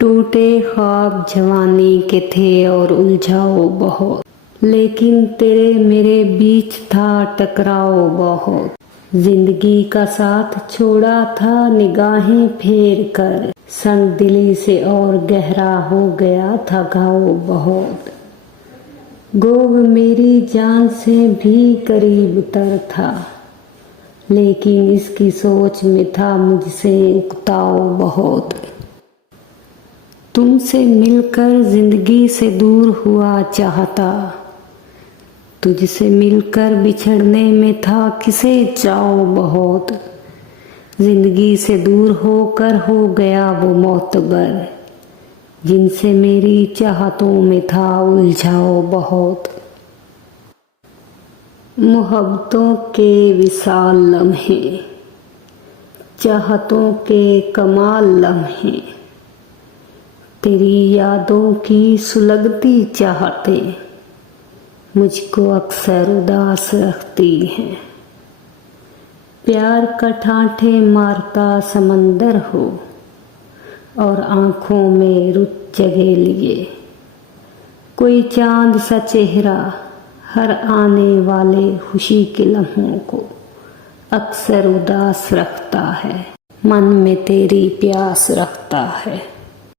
टूटे ख्वाब जवानी के थे और उलझाओ बहुत, लेकिन तेरे मेरे बीच था टकराओ बहुत। जिंदगी का साथ छोड़ा था निगाहें फेर कर, संग दिली से और गहरा हो गया था घाव बहुत। गोग मेरी जान से भी करीब तर था, लेकिन इसकी सोच में था मुझसे उकताओ बहुत। तुमसे मिलकर जिंदगी से दूर हुआ चाहता, तुझसे मिलकर बिछड़ने में था किसे चाओ बहुत। जिंदगी से दूर होकर हो गया वो मोतबर, जिनसे मेरी चाहतों में था उलझाओ बहुत। मोहब्बतों के विशाल लम्हे, चाहतों के कमाल लम्हे, तेरी यादों की सुलगती चाहते मुझको अक्सर उदास रखती हैं। प्यार का ठाठे मारता समंदर हो और आँखों में रुत जगह लिए, कोई चांद सा चेहरा हर आने वाले खुशी के लम्हों को अक्सर उदास रखता है, मन में तेरी प्यास रखता है।